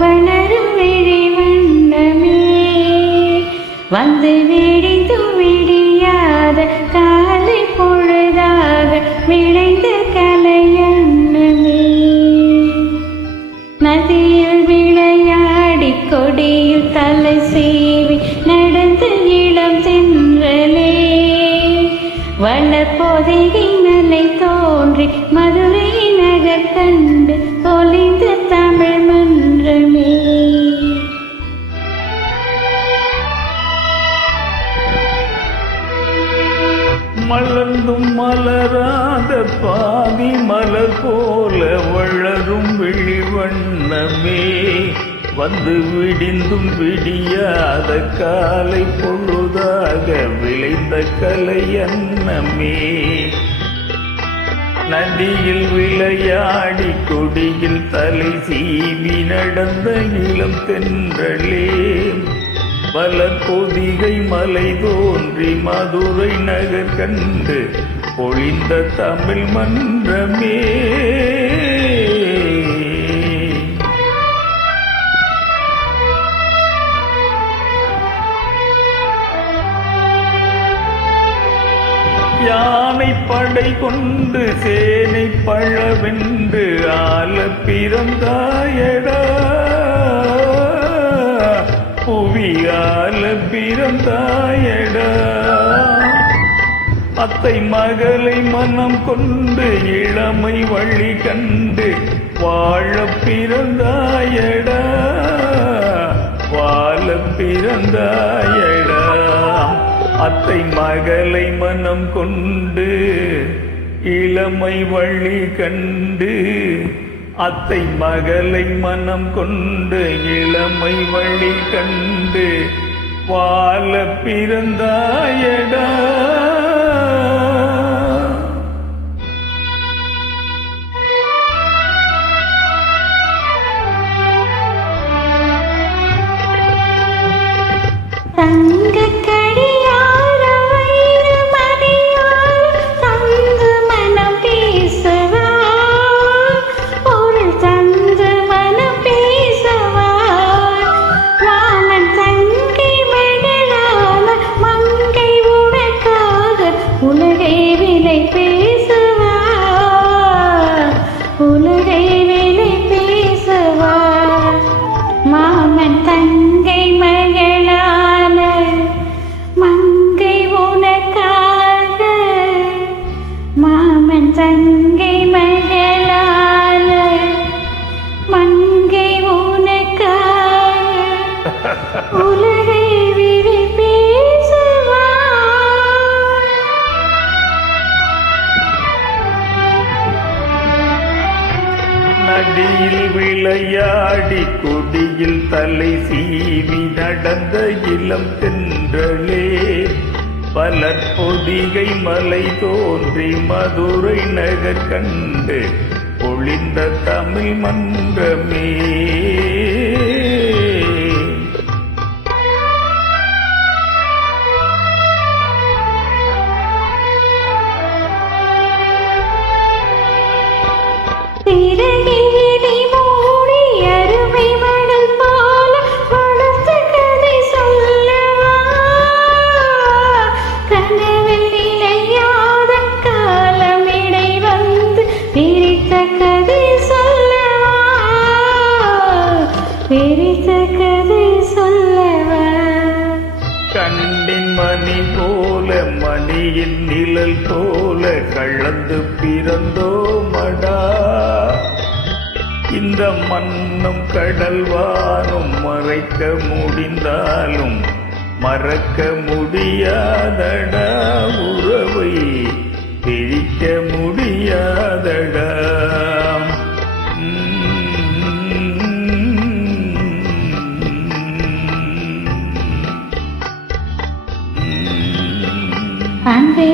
வளரும் விழி வண்ணமே வந்து விடிந்தும் விடியாத காலை பொழுதாக விளைந்த கலையன்னமே நதியில் விளையாடி கொடியில் தலை சீவி நடந்த இளம் தென்றலே வளர்பொதிகை மலை தோன்றி மதுரை நகர் கண்டு பொலிந்த தமிழ் மன்றமே மலர்ந்தும் மலராத பாதி மலர் போல வளரும் விழிவண்ணமே வந்து விடிந்தும் விடியாத காலை பொழுதாக விளைந்த கலையன்னமே நதியில் விளையாடி கொடியில் தலை சீவி நடந்த இளம் தென்றலே வளர்பொதிகை மலை தோன்றி மதுரை நகர் கண்டு பொழிந்த தமிழ் மன்றமே யானை படை கொண்டு சேனை பழவென்று ஆள பிறந்தாயடா புவியால பிறந்தாயடா அத்தை மகளை மனம் கொண்டு இளமை வழி கண்டு வாழ பிறந்தாயடா வாழ பிறந்தாயடா அத்தை மகளை மனம் கொண்டு இளமை வழி கண்டு அத்தை மகளை மனம் கொண்டு இளமை வழி கண்டு வாழ பிறந்தாயடா மாமன் தங்கை மகளான மங்கை உனக்காக மாமன் தங்கை மகளான மங்கை உனக்காக உலகை விழி பேசுவார் நதியில் விளையாடி கொடியில் தலை சீவி நடந்த இளம் தென்றலே வளர்பொதிகை மலை தோன்றி மதுரை நகர் கண்டு பொழிந்த தமிழ் மன்றமே கண்ணின் மணி போல மணியின் நிழல் போல கலந்து பிறந்தோமடா இந்த மண்ணும் கடல்வானும் மறைக்க முடிந்தாலும் மறக்க முடியாதடா உறவை பிரிக்க முடியாதடா அன்பே